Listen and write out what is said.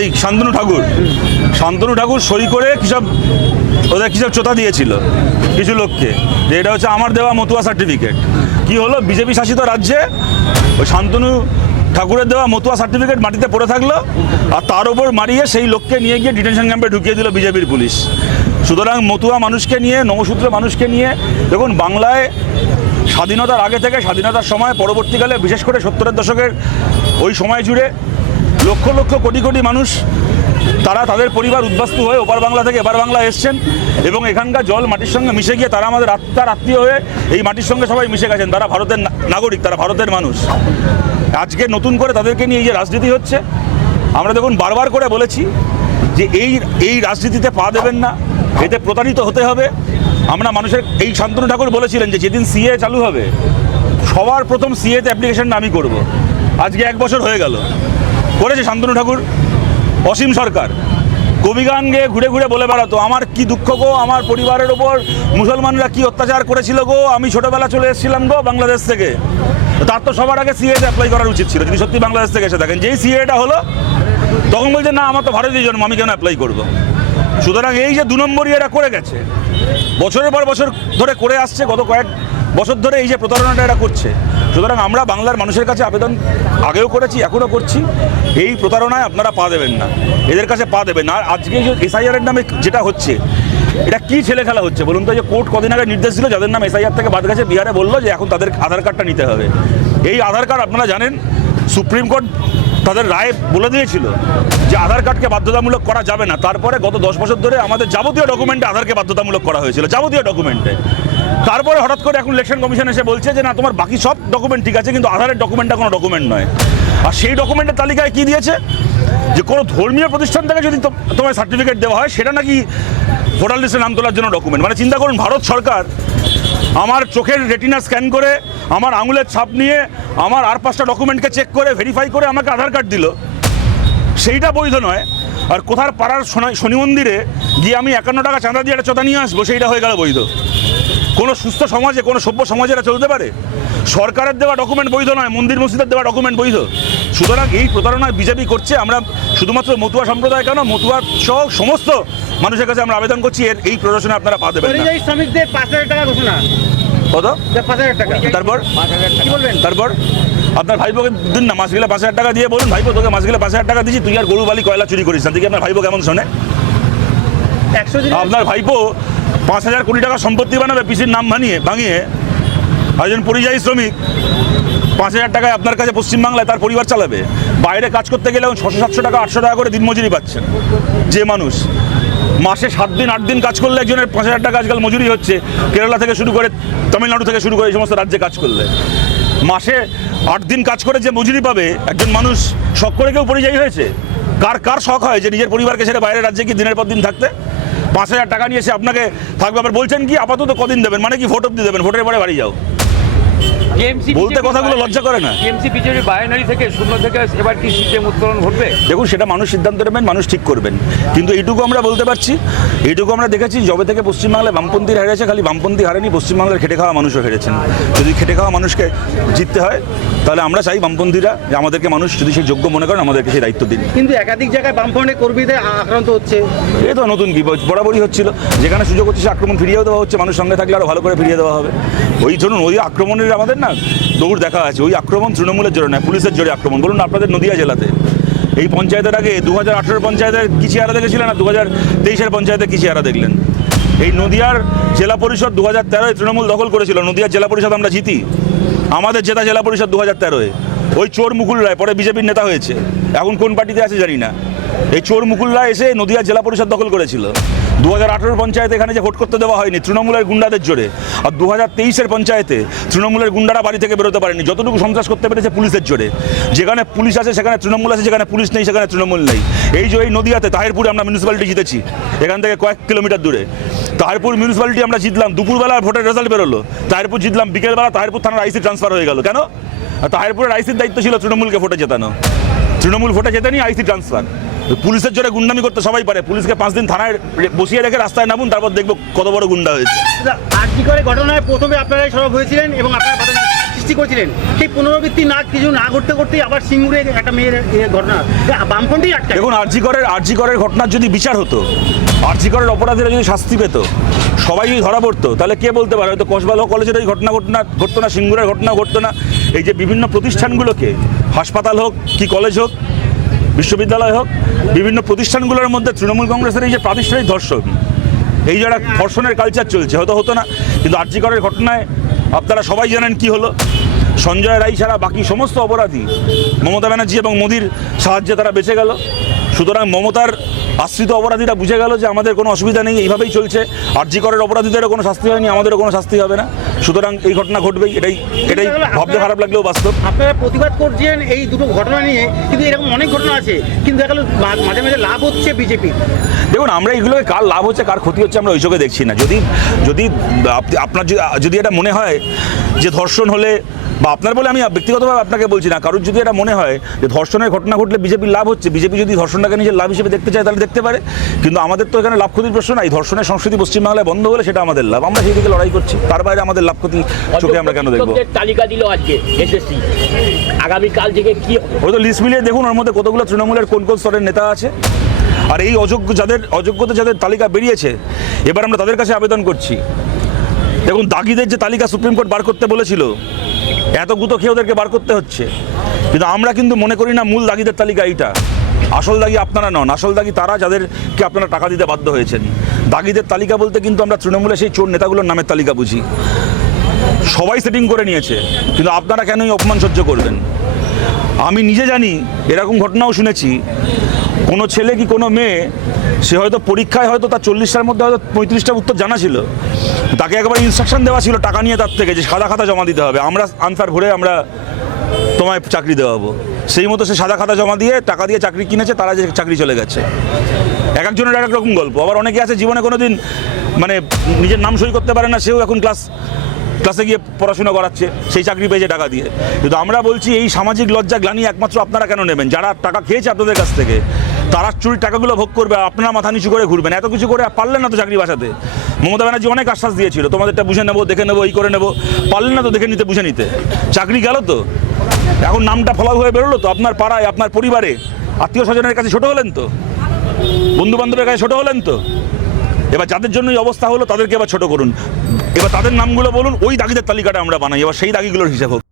এই শান্তনু ঠাকুর সই করে কিসব ওদের কিসব চোতা দিয়েছিল কিছু লোককে, যে এটা হচ্ছে আমার দেওয়া মতুয়া সার্টিফিকেট। কি হলো, বিজেপি শাসিত রাজ্যে ওই শান্তনু ঠাকুরের দেওয়া মতুয়া সার্টিফিকেট মাটিতে পড়ে থাকলো, আর তার ওপর মারিয়ে সেই লোককে নিয়ে গিয়ে ডিটেনশন ক্যাম্পে ঢুকিয়ে দিল বিজেপির পুলিশ। সুতরাং মতুয়া মানুষকে নিয়ে, নমশূদ্র মানুষকে নিয়ে, দেখুন বাংলায় স্বাধীনতার আগে থেকে স্বাধীনতার সময়, পরবর্তীকালে বিশেষ করে 70-এর দশকের ওই সময় জুড়ে লক্ষ লক্ষ কোটি কোটি মানুষ তারা তাদের পরিবার উদ্বাস্তু হয়ে ওপার বাংলা থেকে এপার বাংলা এসছেন, এবং এখানকার জল মাটির সঙ্গে মিশে গিয়ে তারা আমাদের আত্মীয় হয়ে এই মাটির সঙ্গে সবাই মিশে গেছেন। তারা ভারতের নাগরিক, তারা ভারতের মানুষ। আজকে নতুন করে তাদেরকে নিয়ে এই যে রাজনীতি হচ্ছে, আমরা দেখুন বারবার করে বলেছি যে এই রাজনীতিতে পা দেবেন না, এতে প্রতারিত হতে হবে। আমরা মানুষের, এই শান্তনু ঠাকুর বলেছিলেন যে যেদিন সিএ চালু হবে সবার প্রথম সিএতে অ্যাপ্লিকেশনটা আমি করব। আজকে 1 বছর হয়ে গেল, করেছে শান্তনু ঠাকুর? অসীম সরকার কবিগান গেয়ে ঘুরে ঘুরে বলে বেড়াতো, আমার কি দুঃখ গো, আমার পরিবারের ওপর মুসলমানরা কি অত্যাচার করেছিল গো, আমি ছোটবেলা চলে এসেছিলাম গো বাংলাদেশ থেকে। তার তো সবার আগে সিএতে অ্যাপ্লাই করার উচিত ছিল, যদি সত্যি বাংলাদেশ থেকে এসে থাকেন। যেই সিএটা হলো তখন বলছে না, আমার তো ভারতীয় জন্ম, আমি কেন অ্যাপ্লাই করবো? সুতরাং এই যে 2 নম্বরই এরা করে গেছে, বছরের পর বছর ধরে করে আসছে, গত কয়েক বছর ধরে এই যে প্রতারণাটা এরা করছে। সুতরাং আমরা বাংলার মানুষের কাছে আবেদন আগেও করেছি, এখনও করছি, এই প্রতারণায় আপনারা পা দেবেন না, এদের কাছে পা দেবেন না। আর আজকে যে এসআইআরের নামে যেটা হচ্ছে, এটা কি ছেলে খেলা হচ্ছে বলুন তো? যে কোর্ট কদিন আগে নির্দেশ দিল, যাদের নাম এসআইআর থেকে বাদ গেছে, বিহারে বললো যে এখন তাদের আধার কার্ডটা নিতে হবে। এই আধার কার্ড আপনারা জানেন, সুপ্রিম কোর্ট তাদের রায়ে বলে দিয়েছিল যে আধার কার্ডকে বাধ্যতামূলক করা যাবে না। তারপরে গত 10 বছর ধরে আমাদের যাবতীয় ডকুমেন্টে আধারকে বাধ্যতামূলক করা হয়েছিল, যাবতীয় ডকুমেন্টে। তারপরে হঠাৎ করে এখন ইলেকশন কমিশন এসে বলছে যে না, তোমার বাকি সব ডকুমেন্ট ঠিক আছে, কিন্তু আধারের ডকুমেন্টটা কোনো ডকুমেন্ট নয়। আর সেই ডকুমেন্টের তালিকায় কি দিয়েছে, যে কোনো ধর্মীয় প্রতিষ্ঠান থেকে যদি তোমার সার্টিফিকেট দেওয়া হয়, সেটা নাকি ভোটার লিস্টে নাম তোলার জন্য ডকুমেন্ট। মানে চিন্তা করুন, ভারত সরকার আমার চোখের রেটিনা স্ক্যান করে, আমার আঙুলের ছাপ নিয়ে, আমার আর 5টা ডকুমেন্টকে চেক করে ভেরিফাই করে আমাকে আধার কার্ড দিল, সেইটা বৈধ নয়। আর কোথার পাড়ার শনি মন্দিরে গিয়ে আমি 51 টাকা চাঁদা দিয়ে একটা চোতা নিয়ে আসবো, সেইটা হয়ে গেল বৈধ? কোনো সুস্থ সমাজে, কোনো সভ্য সমাজে এটা চলতে পারে? সরকারের দেওয়া ডকুমেন্ট বৈধ নয়, মন্দির মসজিদের দেওয়া ডকুমেন্ট বৈধ? সুতরাং এই প্রতারণায় বিজেপি করছে। আমরা শুধুমাত্র মতুয়া সম্প্রদায় কেন, মতুয়া সহ সমস্ত মানুষের কাছে আমরা আবেদন করছি, এই প্রদর্শনে আপনারা পা দেবেন না। শ্রমিকদের 5,000 টাকা ঘোষণা, কত? 5,000 টাকা। তারপর কি বলবেন? তারপর আপনার ভাইপোকে দিন না, মাস গেলে 5,000 টাকা দিয়ে বলুন, ভাইপো তোকে মাস গেলে 5,000 টাকা দিচ্ছি, তুই আর গরু বালি কয়লা চুরি করিস না। দেখি আপনার ভাইপো কেমন শোনে। আপনার ভাইপো 5,000 কোটি টাকা সম্পত্তি বানাবে পিসির নাম ভাঙিয়ে, একজন পরিযায়ী শ্রমিক 5,000 টাকায় আপনার কাছে পশ্চিমবাংলায় তার পরিবার চালাবে। বাইরে কাজ করতে গেলে 600-700 টাকা 800 টাকা করে দিনমজুরি পাচ্ছেন যে মানুষ। মাসে 7 দিন 8 দিন কাজ করলে একজনের 5,000 টাকা আজকাল মজুরি হচ্ছে। কেরালা থেকে শুরু করে, তামিলনাড়ু থেকে শুরু করে এই সমস্ত রাজ্যে কাজ করলে মাসে 8 দিন কাজ করে যে মজুরি পাবে একজন মানুষ, শখ করে কেউ পরিযায়ী হয়েছে? কার শখ হয় যে নিজের পরিবারকে ছেড়ে বাইরের রাজ্যে কি দিনের পর দিন থাকতে? 5,000 টাকা নিয়ে এসে আপনাকে থাকবে, আবার বলছেন কি আপাতত কদিন দেবেন, মানে কি ভোট অব্দি দেবেন, ভোটের পরে বাড়ি যাও। বলতে কথাগুলো লজ্জা করে না? টিএমসি বিজেপি বাইনারি থেকে 0 থেকে এবার কি সিস্টেম উত্তোলন ঘটবে? দেখুন, সেটা মানুষ সিদ্ধান্ত নেবেন, মানুষ ঠিক করবেন। কিন্তু এইটুকু আমরা বলতে পারছি, এইটুকু আমরা দেখেছি, যবে থেকে পশ্চিমবাংলায় বামপন্থীরা হেরেছে, খালি বামপন্থী হারেনি, পশ্চিমবাংলার খেটে খাওয়া মানুষও হেরেছেন। যদি খেটে খাওয়া মানুষকে জিততে হয়, তাহলে আমরা চাই বামপন্থীরা যে আমাদেরকে মানুষ যদি সেই যোগ্য মনে করেন, আমাদেরকে সেই দায়িত্ব দিন। কিন্তু একাধিক জায়গায় বামফ্রন্টের কর্মীদের আক্রান্ত হচ্ছে। এই তো নতুন কি, বরাবরই হচ্ছিল। যেখানে সুযোগ হচ্ছে সে আক্রমণ ফিরিয়েও দেওয়া হচ্ছে, মানুষ সঙ্গে থাকলে আরও ভালো করে ফিরিয়ে দেওয়া হবে। ওই ধরুন, ওই আক্রমণের আমাদের না দৌড় দেখা আছে। ওই আক্রমণ তৃণমূলের জোরে নয়, পুলিশের জোরে আক্রমণ। বলুন আপনাদের নদিয়া জেলাতে এই পঞ্চায়েতের আগে 2018 পঞ্চায়েতের কি চেহারা দেখেছিলেন, আর 2023-এর পঞ্চায়েতে কি চেহারা দেখলেন? এই নদিয়ার জেলা পরিষদ 2013-এ তৃণমূল দখল করেছিল। নদিয়ার জেলা পরিষদ আমরা জিতি, আমাদের জেতা জেলা পরিষদ 2013-এ। ওই চোর মুকুল রায় পরে বিজেপির নেতা হয়েছে, এখন কোন পার্টিতে আছে জানি না। এই চোর মুকুল রায় এসে নদিয়ার জেলা পরিষদ দখল করেছিল। 2018 পঞ্চায়েতে এখানে যে ভোট করতে দেওয়া হয়নি তৃণমূলের গুন্ডাদের জোরে, আর 2023-এর পঞ্চায়েতে তৃণমূলের গুন্ডারা বাড়ি থেকে বেরোতে পারেনি। যতটুকু সন্ত্রাস করতে পেরেছে পুলিশের জোরে। যেখানে পুলিশ আছে সেখানে তৃণমূল আছে, যেখানে পুলিশ নেই সেখানে তৃণমূল নেই। এই যে এই নদিয়াতে তাহিরপুরে আমরা মিউনিসিপ্যালিটি জিতেছি, এখান থেকে কয়েক কিলোমিটার দূরে তাহিরপুর মিউনিসিপ্যালিটি আমরা জিতলাম। দুপুরবেলা ভোটের রেজাল্ট বেরোলো, তাহিরপুর জিতলাম। বিকেলবেলা তাহিরপুর থানার আইসি ট্রান্সফার হয়ে গেল। কেন? তাহিরপুরের আইসির দায়িত্ব ছিল তৃণমূলকে ভোটে জেতানো। তৃণমূল ভোটে জেতেনি, আইসি ট্রান্সফার। পুলিশের জোরে গুন্ডামি করতে সবাই পারে। পুলিশকে 5 দিন থানায় বসিয়ে রেখে রাস্তায় নামুন, তারপর দেখবো কত বড় গুন্ডা হয়েছে। আরজি করে ঘটনায় প্রথমে আপনারাই সরব হয়েছিলেন এবং আপনারা সৃষ্টি করেছিলেন, সেই পুনরাবৃত্তি কিছু না করতে করতেই আবার সিঙ্গুরে একটা মেয়ের ঘটনা, বামফ্রন্টেই আটকায়। দেখুন, আরজিকরের ঘটনার যদি বিচার হতো, আরজিকরের অপরাধীরা যদি শাস্তি পেত, সবাই যদি ধরা পড়তো, তাহলে কে বলতে পারে হয়তো কসবা ল কলেজের এই ঘটনা ঘটতো না, সিঙ্গুরের ঘটনা ঘটতো না। এই যে বিভিন্ন প্রতিষ্ঠানগুলোকে, হাসপাতাল হোক কি কলেজ হোক, বিশ্ববিদ্যালয় হোক, বিভিন্ন প্রতিষ্ঠানগুলোর মধ্যে তৃণমূল কংগ্রেসের এই যে প্রাতিষ্ঠানিক ধর্ষণ, এই যারা ধর্ষণের কালচার চলছে, হয়তো হতো না। কিন্তু আরজিকরের ঘটনায় আপনারা সবাই জানেন কি হলো। সঞ্জয় রায় ছাড়া বাকি সমস্ত অপরাধী মমতা ব্যানার্জি এবং মোদির সাহায্যে তারা বেঁচে গেল। সুতরাং মমতার আশ্রিত অপরাধীরা বুঝে গেল যে আমাদের কোনো অসুবিধা নেই, এইভাবেই চলছে। আরজিকরের অপরাধীদেরও কোনো শাস্তি হয়নি, আমাদেরও কোনো শাস্তি হবে না। সুতরাং এই ঘটনা ঘটবেই, এটাই ভাবতে খারাপ লাগলেও বাস্তব। আপনারা প্রতিবাদ করছেন এই দুটো ঘটনা নিয়ে, কিন্তু এরকম অনেক ঘটনা আছে, কিন্তু দেখা গেল মাঝে মাঝে লাভ হচ্ছে বিজেপি। দেখুন, আমরা এইগুলোকে কার লাভ হচ্ছে কার ক্ষতি হচ্ছে আমরা ওই চোখে দেখছি না। যদি আপনার যদি এটা মনে হয় যে ধর্ষণ হলে, বা আপনার বলে আমি ব্যক্তিগতভাবে আপনাকে বলছি না, কারোর যদি এটা মনে হয় যে ধর্ষণের ঘটনা ঘটলে বিজেপির লাভ হচ্ছে, বিজেপি যদি ধর্ষণটাকে নিজের লাভ হিসেবে দেখতে চায় তাহলে দেখতে পারে। কিন্তু আমাদের তো এখানে লাভ ক্ষতির প্রশ্ন নাই। ধর্ষণের সংস্কৃতি পশ্চিমবাংলায় বন্ধ হলে সেটা আমাদের লাভ, আমরা সেই দিকে লড়াই করছি। তার বাইরে আমাদের লাভ ক্ষতি চোখে আমরা কেন দেখবো? তালিকা দিল আজকে এসএসসি, আগামীকাল থেকে কি ওই তো লিস্ট মিলিয়ে দেখুন, ওর মধ্যে কতগুলো তৃণমূলের কোন কোন স্তরের নেতা আছে। আর এই অযোগ্যতা যাদের তালিকা বেরিয়েছে, এবার আমরা তাদের কাছে আবেদন করছি। দেখুন, দাগিদের যে তালিকা সুপ্রিম কোর্ট বার করতে বলেছিল, এত গুঁতো খেয়ে ওদেরকে বার করতে হচ্ছে। কিন্তু আমরা কিন্তু মনে করি না মূল দাগিদের তালিকা এইটা। আসল দাগি আপনারা নন, আসল দাগি তারা যাদেরকে আপনারা টাকা দিতে বাধ্য হয়েছেন। দাগিদের তালিকা বলতে কিন্তু আমরা তৃণমূলের সেই চোর নেতাগুলোর নামের তালিকা বুঝি। সবাই সেটিং করে নিয়েছে, কিন্তু আপনারা কেনই অপমান সহ্য করবেন? আমি নিজে জানি, এরকম ঘটনাও শুনেছি, কোনো ছেলে কি কোনো মেয়ে, সে হয়তো পরীক্ষায় হয়তো তার 40টার মধ্যে হয়তো 35টা উত্তর জানা ছিল, তাকে একবার ইনস্ট্রাকশন দেওয়া ছিল টাকা নিয়ে তার থেকে যে সাদা খাতা জমা দিতে হবে, আমরা আনসার ভরে আমরা তোমায় চাকরি দেওয়াবো। সেই মতো সে সাদা খাতা জমা দিয়ে টাকা দিয়ে চাকরি কিনেছে, তারা যে চাকরি চলে গেছে। এক একজনের এক এক রকম গল্প। আবার অনেকে আছে জীবনে কোনো দিন মানে নিজের নাম সই করতে পারে না, সেও এখন ক্লাসে গিয়ে পড়াশোনা করাচ্ছে, সেই চাকরি পেয়েছে টাকা দিয়ে। কিন্তু আমরা বলছি, এই সামাজিক লজ্জা গ্লানি একমাত্র আপনারা কেন নেবেন? যারা টাকা খেয়েছে আপনাদের কাছ থেকে, তারা চুরির টাকাগুলো ভোগ করবে, আপনারা মাথা নিচু করে ঘুরবেন। এত কিছু করে পারলেন না তো চাকরি বাঁচাতে। মমতা ব্যানার্জি অনেক আশ্বাস দিয়েছিল, তোমাদেরটা বুঝে নেবো, দেখে নেবো, এই করে নেবো। পারলেন না তো দেখে নিতে, বুঝে নিতে। চাকরি গেল তো, এখন নামটা ফলাও হয়ে বেরোলো তো। আপনার পাড়ায়, আপনার পরিবারে, আত্মীয় স্বজনের কাছে ছোট হলেন তো, বন্ধু বান্ধবের কাছে ছোট হলেন তো। এবার যাদের জন্য এই অবস্থা হলো তাদেরকে এবার ছোট করুন, এবার তাদের নামগুলো বলুন, ওই দাগিদের তালিকাটা আমরা বানাই, এবার সেই দাগিগুলোর হিসাব হোক।